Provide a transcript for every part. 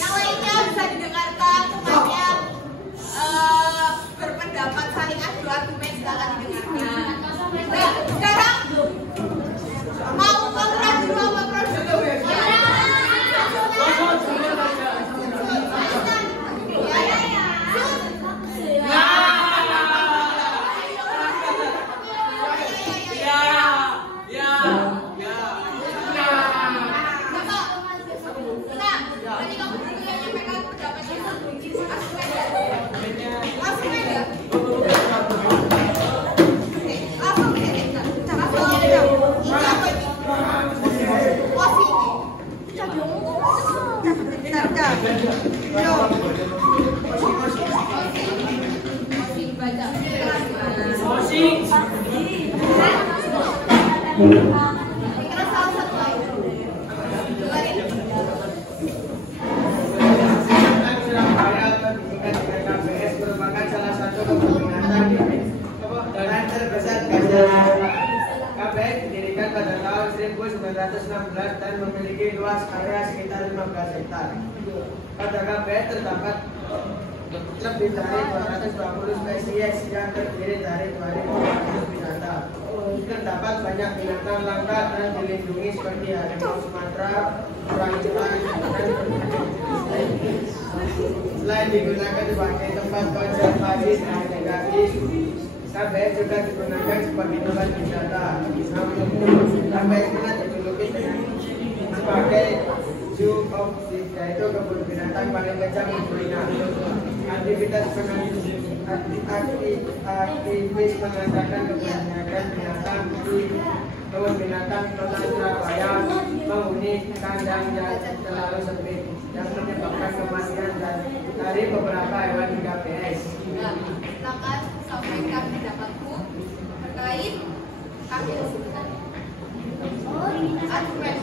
Yang lainnya bisa didengarkan, semuanya berpendapat saling adu argumen, silakan didengarkan. Nah, sekarang mau kontra dulu apa pro dulu? KBS didirikan pada tahun 1916 dan memiliki luas area sekitar 15 hektar. Pada KBS terdapat lebih dari 220 spesies yang terdiri dari 2.500 binatang. Terdapat banyak binatang langka dan dilindungi seperti harimau Sumatera, orangutan, dan berbagai. Selain digunakan sebagai tempat konservasi dan edukasi, KBS juga digunakan sebagai tempat wisata. KBS pernah dijuluki sebagai Zoo of Beasts, yaitu kebun binatang paling kejam di dunia. Aktivitas aktivis mengadakan kebanyakan binatang di kebun binatang Kota Surabaya menghuni kandang yang terlalu sempit yang menyebabkan kematian dari beberapa hewan di KBS. Silakan sampaikan pendapatku terkait KBS. Argumen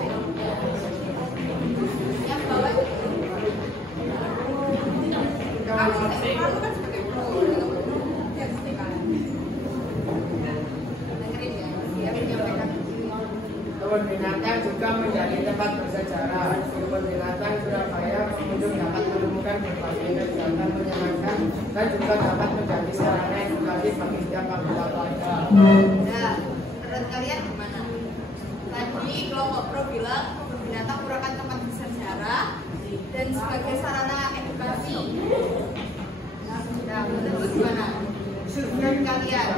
yang bawah kamu kan sebagai pro, yang istimewa. Dengerin ya, biar menyampaikan. Kebun binatang juga menjadi tempat bersejarah. Kebun binatang Surabaya pengunjung dapat menemukan berbagai kegiatan menyenangkan dan juga dapat menjadi sarana edukasi bagi setiap anggota keluarga. Nah, menurut kalian gimana? Tadi kelompok pro bilang kebun binatang merupakan tempat bersejarah dan sebagai sarana edukasi. Nah, menurut gimana? Menurut kalian?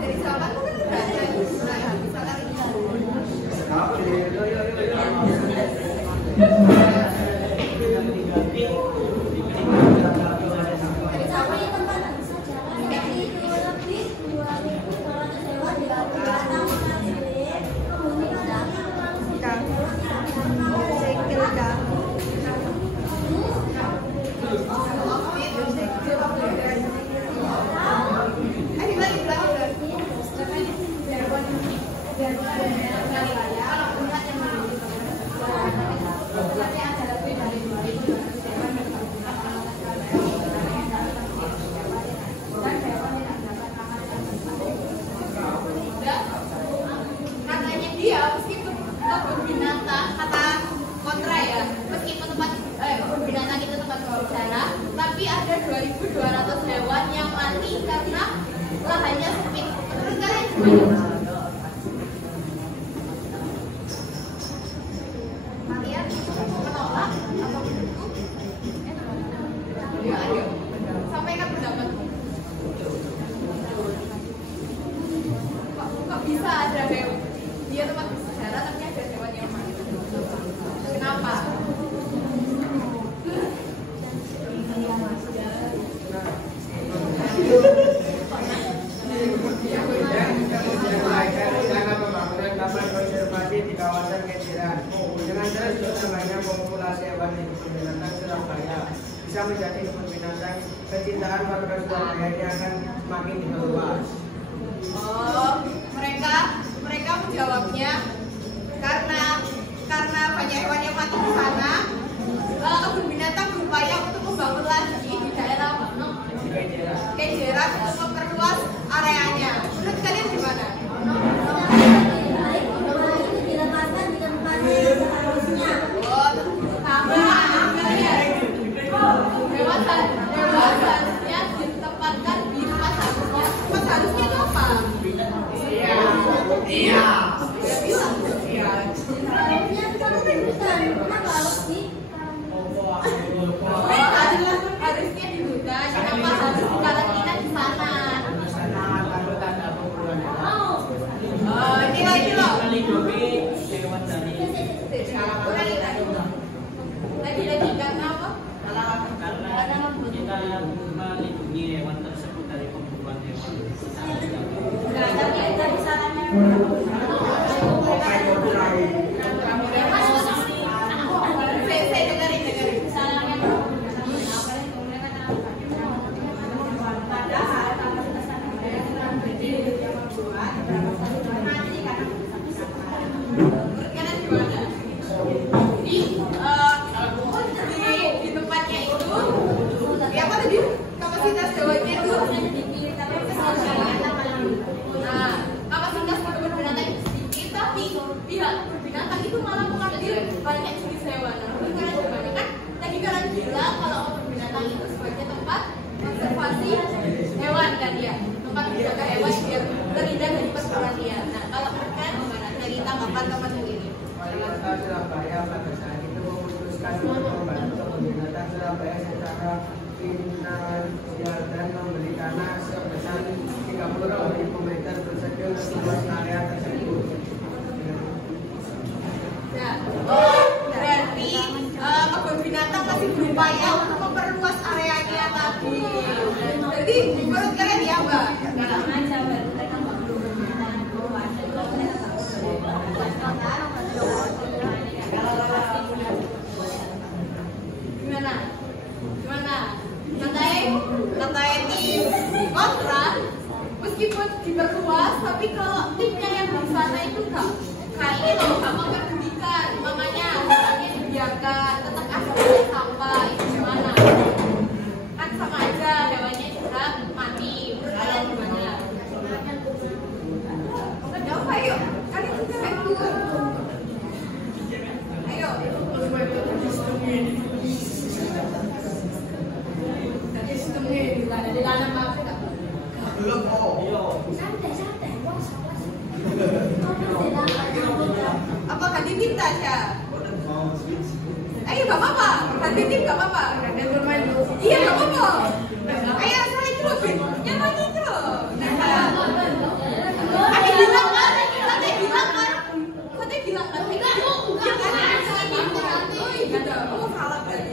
Dari sahabat kan udah ada, katanya dia meskipun kebun binatang kata kontra ya, meskipun tempat kebun binatang itu tempat bersejarah, tapi ada 2.200 hewan yang mati karena lahannya sempit. Menurut kalian gimana? Kalian menolak atau mendukung? Ya, ayo sampaikan pendapatmu. Kok bisa ada hewan? Dia tempat bersejarah tapi ada hewan yang mati. Kenapa? Di kawasan Kenjeran dengan terus bertambahnya populasi hewan di kebun binatang Surabaya bisa menjadi kebun binatang kecintaan warga Surabaya ini akan semakin diperluas. Oh, mereka menjawabnya karena banyak hewan yang mati di sana, kebun binatang berupaya untuk membangun lagi di daerah Harusnya di hutan, kenapa harus dikarantina di sana? Ini loh. Lagi karena apa? Karena kita melindungi hewan tersebut dari pemburuan hewan. Di tempatnya itu, ya apa tadi kapasitas hewannya itu? Nah, kapasitas kebun binatang itu sedikit, tapi pihak binatang itu malah mengambil banyak jenis hewan. Nah, karena gimana kan? Tadi kalian bilang kalau kebun binatang itu sebagai tempat konservasi hewan kan ya, tempat menjaga hewan biar terhindar dari perburuan liar. Nah, kalau kalian gimana? Dari tanggapan teman ini? Wali Kota Surabaya pada saat itu memutuskan untuk membantu kebun binatang Surabaya secara finansial dan membeli tanah sebesar 30.000 meter persegi untuk luas area tersebut. Ya, berarti kebun binatang masih berupaya untuk memperluas areanya tadi. Jadi menurut kalian ya Mbak? Gimana? Tim kontra meskipun diperluas, tapi kalau timnya yang di sana itu kayak ini loh, nggak memperdulikan, makanya orangnya dibiarkan, tetap ada sampah, itu gimana? Kan sama aja, hewannya juga mati. Kalian gimana? Jawab ayo, kalian juga itu. Ayo. Di dalam apa? Belum Apa ganti tim saja? Ayo gak apa-apa, ganti tim gak apa-apa. Iya gak apa-apa. Ayo saling terus, yang lagi terus. Ada bilang kan? Katanya bilang kan? Oh iya, oh salah berarti.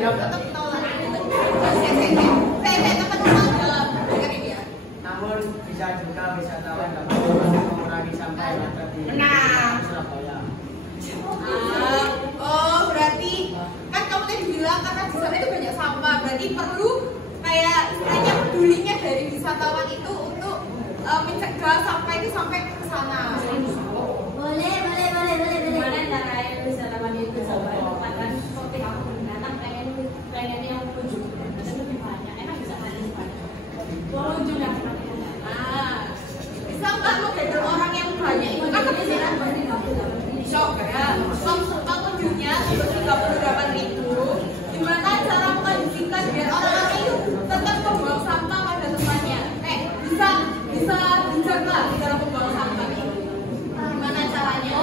Ya, namun bisa juga wisatawan dapat mengurangi sampah yang ada di Surabaya. Oh berarti kan kamu tadi bilang karena di sana itu banyak sampah, berarti perlu kayak istilahnya pedulinya dari wisatawan itu untuk mencegah sampah itu sampai ke sana. Boleh. Gimana cara wisatawan itu sampai tempatkan seperti aku binatang pengen yang tujuh dan lebih banyak, emang bisa lebih banyak. Pengunjung yang Bisa nggak mengendor orang yang banyak itu kan kebetulan shock ya. Pengunjungnya untuk 38.000. Gimana cara mengkondisikan biar orang-orang itu tetap membuang sampah pada tempatnya? Bisa dijaga cara membuang sampah. Gimana caranya?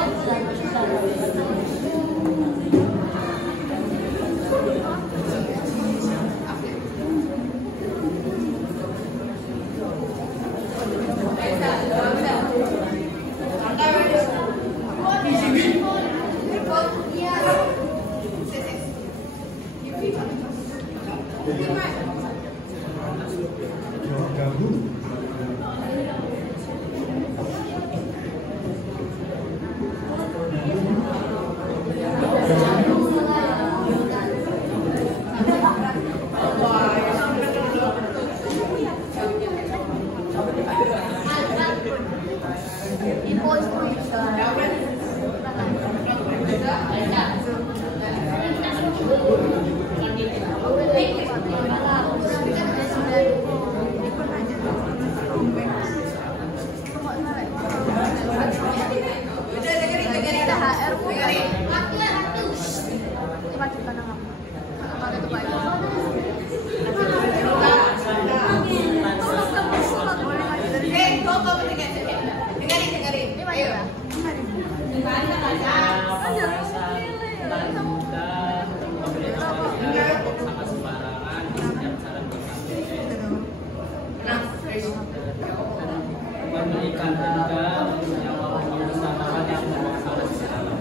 ketiga menjawab wisatawan yang bermasalah di dalam.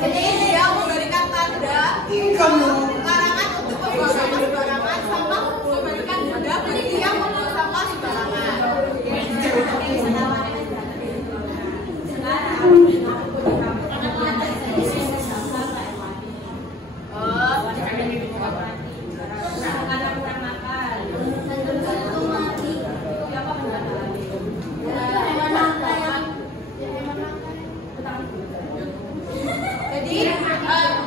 Jadi dia memberikan tanda larangan untuk membuang sampah sembarangan sama memberikan denda bagi dia membuang sampah sembarangan. Jadi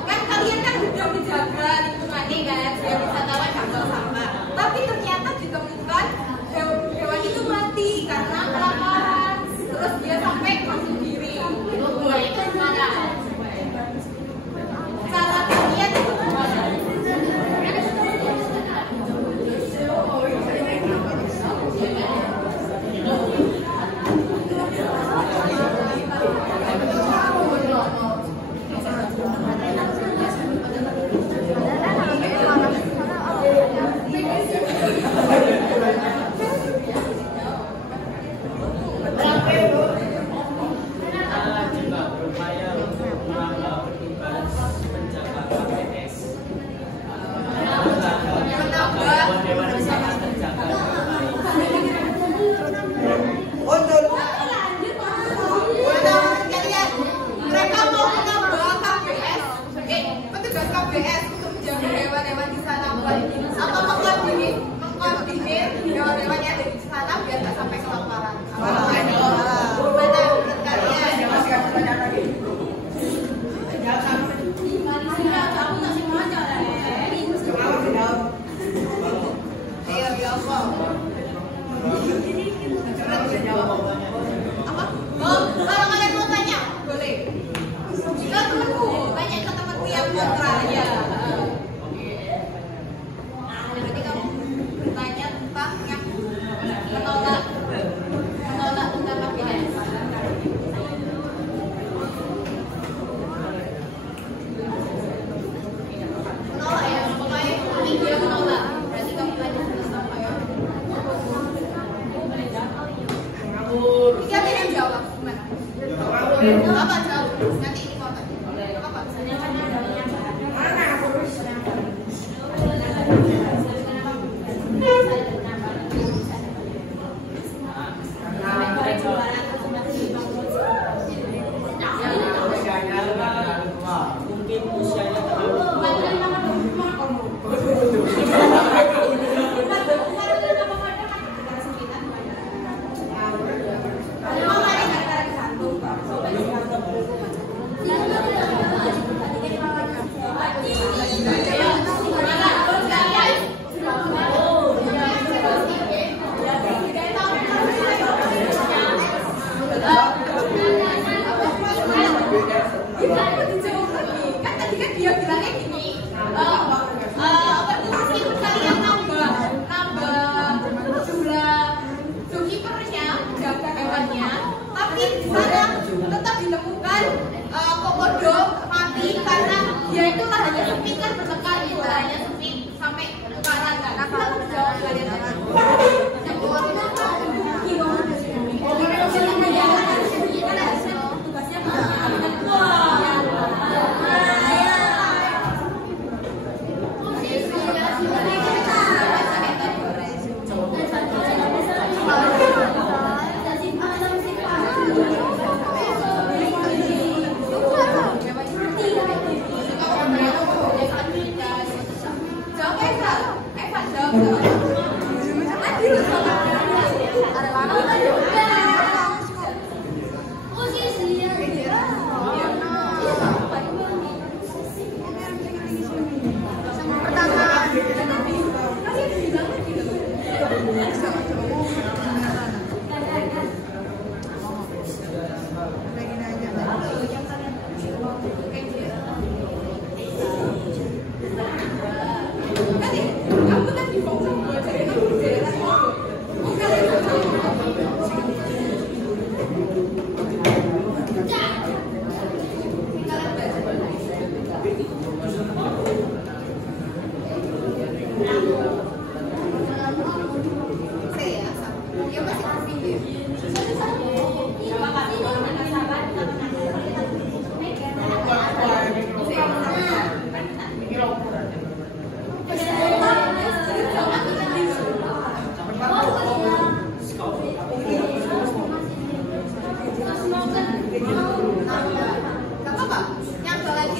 kan kalian kan udah menjaga lingkungan nih kan, biar wisatawan nggak buang sampah. Tapi ternyata ditemukan hewan itu mati karena kelaparan. Terus dia sampai bunuh diri. Itu gimana? Cara kalian itu gimana? KBS untuk menjaga hewan-hewan di sana atau mengkoordinir hewan-hewan yang ada di sana biar nggak sampai kelaparan. Gimana menurut kalian? Apa? Oh, kalau kalian mau tanya, boleh. Jika temanku tanya ke temanku yang kontra ya. Berarti kamu bertanya tentang yang menolak tentang KBS. Menolak ya, pokoknya ini dia menolak. Berarti kamu tanya tentang apa ya? Tiga yang jawab gimana? Apa jawab? Nanti ini mau tanya. Apa? Mungkin usianya terlalu tua. Kan tadi kan dia bilangnya gini, meskipun kalian nambah jumlah zookeepernya, jaga hewannya, tapi di sana tetap ditemukan komodo mati karena dia itu lahannya sempit kan bertekar gitu, lahannya sempit sampai ke kanan kan. Kalau jawab kalian jawab Eva jawab.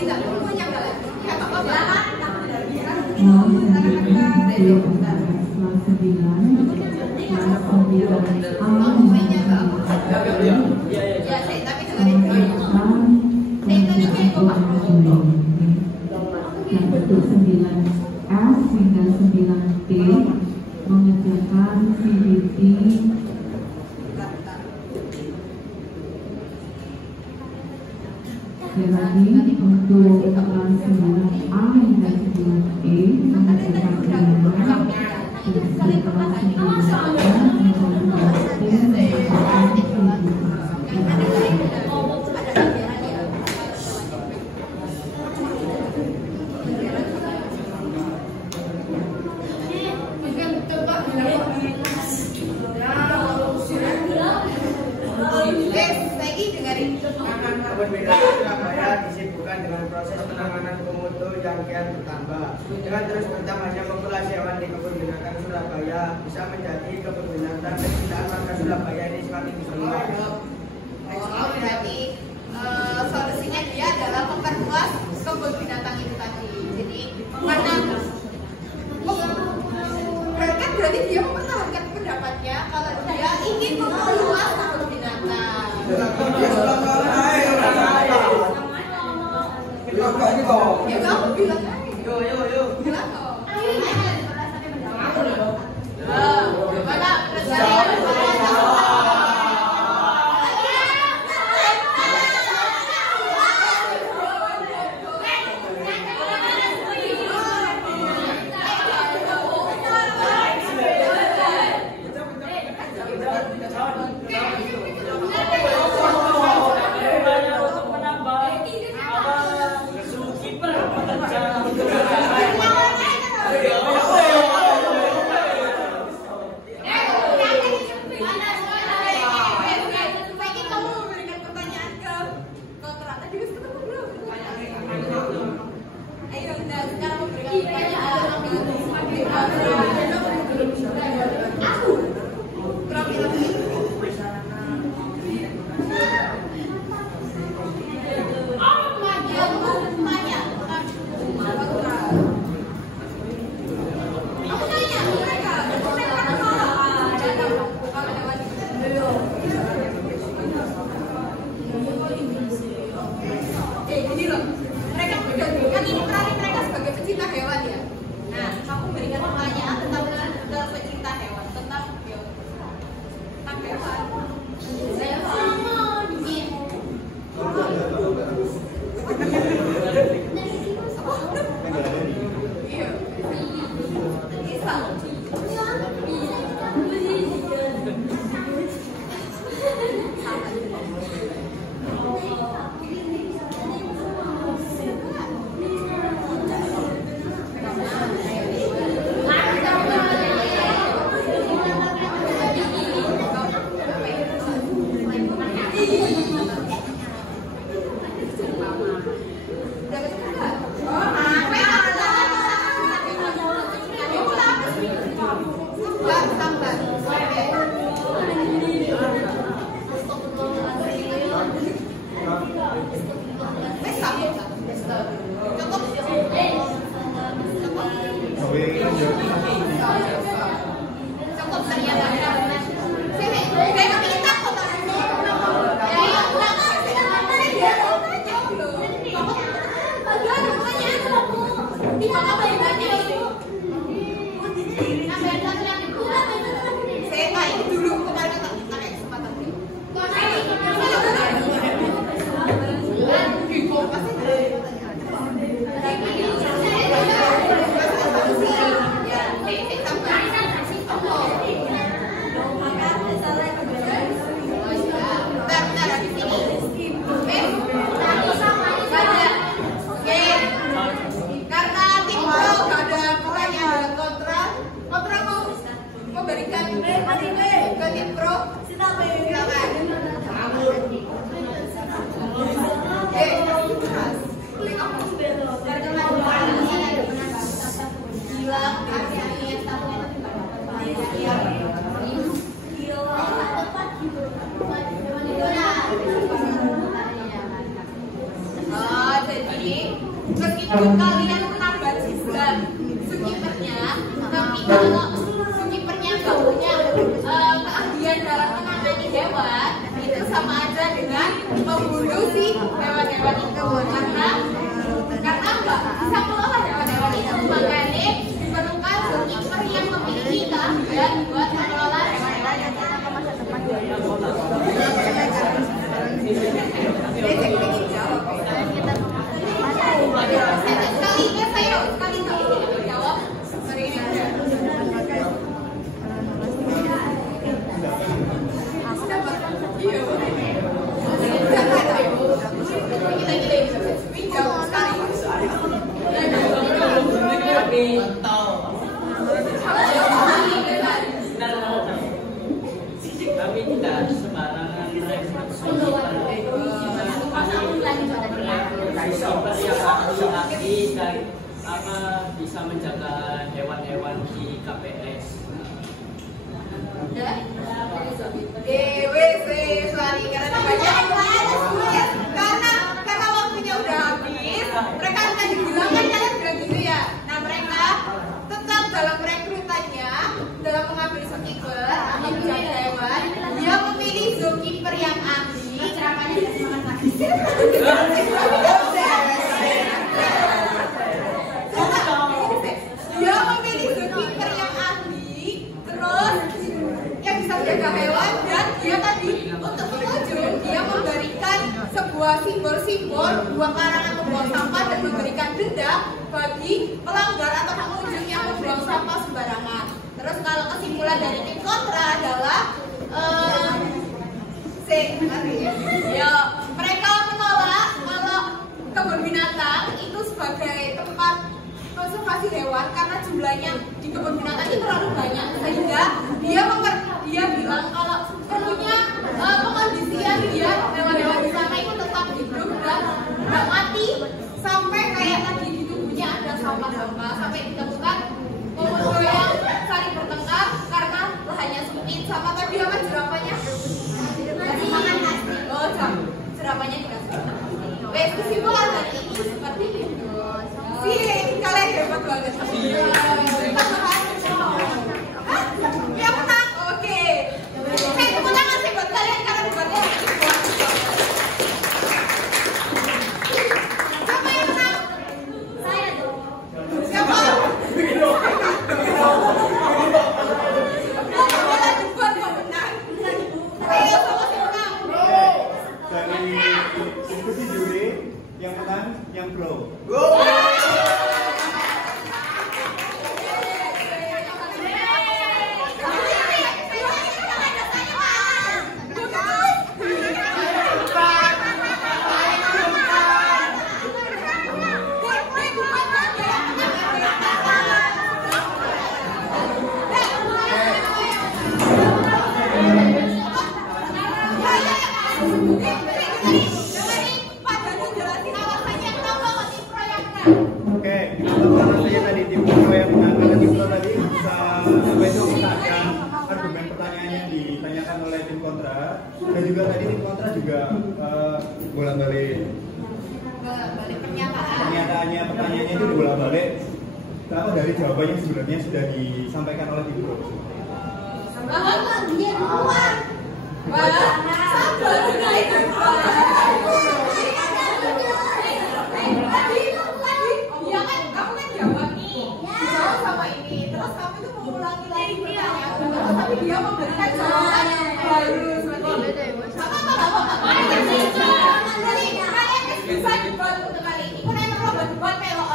tidak punya kalian. Ya apa-apa. Ya, tapi dengerin dulu. Yang bentuk 9S hingga 9T mengerjakan CBT lagi untuk 9A hingga 9E mengerjakan bilangan dan setelah 9A hingga 9T mengerjakan Kebun binatang Surabaya disibukkan dengan proses penanganan komodo yang kian bertambah. Dengan terus bertambahnya populasi hewan di kebun binatang Surabaya, bisa menjadi kebun binatang kecintaan warga Surabaya ini semakin berkembang. Oh, berarti solusinya dia adalah memperluas kebun binatang itu tadi. Jadi karena berarti dia mempertahankan pendapatnya kalau dia ingin memperluas kebun binatang. Ya kamu bilang aja. Yo. Bilang dong. kalian menambah jumlah zookeepernya, tapi kalau zookeepernya nggak punya keahlian dalam menangani hewan, itu sama aja dengan membunuh si hewan-hewan itu. Karena nggak bisa mengolah hewan-hewan itu, makanya diperlukan zookeeper yang memiliki keahlian buat mengelola hewan-hewan yang ada masa depan. Kami tidak sembarangan ahli dan bisa menjaga hewan-hewan di KPS. Karena waktunya udah habis, mereka akan dibilang kan kalian bilang gitu ya. Nah mereka tetap dalam rekrutannya, dalam mengambil zookeeper atau menjaga hewan, dia memilih zookeeper yang ahli. Ceramahnya semangat lagi. Dia memilih zookeeper yang ahli, terus yang bisa menjaga hewan, dan dia tadi untuk pengunjung dia memberikan sebuah simbol-simbol buang larangan membuang sampah dan memberikan denda bagi pelanggar atau pengunjung yang membuang sampah sembarangan. Terus kalau kesimpulan dari tim kontra adalah mereka menolak kalau kebun binatang itu sebagai tempat konservasi hewan karena jumlahnya di kebun binatang itu terlalu banyak, sehingga dia bilang kalau perlunya pengondisian dia hewan-hewan di sana itu tetap hidup dan nggak mati sampai kayak tadi di tubuhnya ada sampah-sampah, sampai ditemukan komodo yang saling bertengkar karena lahannya sempit. Sama tadi apa jerapahnya? Oh, jerapahnya dikasih. Wes, kesimpulan dari ini seperti itu. Kalian hebat banget. Yang menang, oke. Tepuk tangan sih buat kalian karena debatnya. Siapa yang menang? Saya dong. Siapa? Debat yang menang. Ayo sama-sama menang. Dari diskusi juri yang menang yang pro. Oke, karena saya tadi tim pro yang menang, karena tim pro tadi bisa besok kita akan argumen pertanyaannya ditanyakan oleh tim kontra, dan juga tadi tim kontra juga bolak-balik pertanyaannya itu dibolak-balik. Sama dari jawaban yang sebenarnya sudah disampaikan oleh tim pro. Dia keluar. Sama ini, terus kamu itu mengulangi lagi pertanyaan, tapi dia memberikan jawaban baru seperti itu. Kalian bisa debat untuk kali ini. Kalian mau debat melok.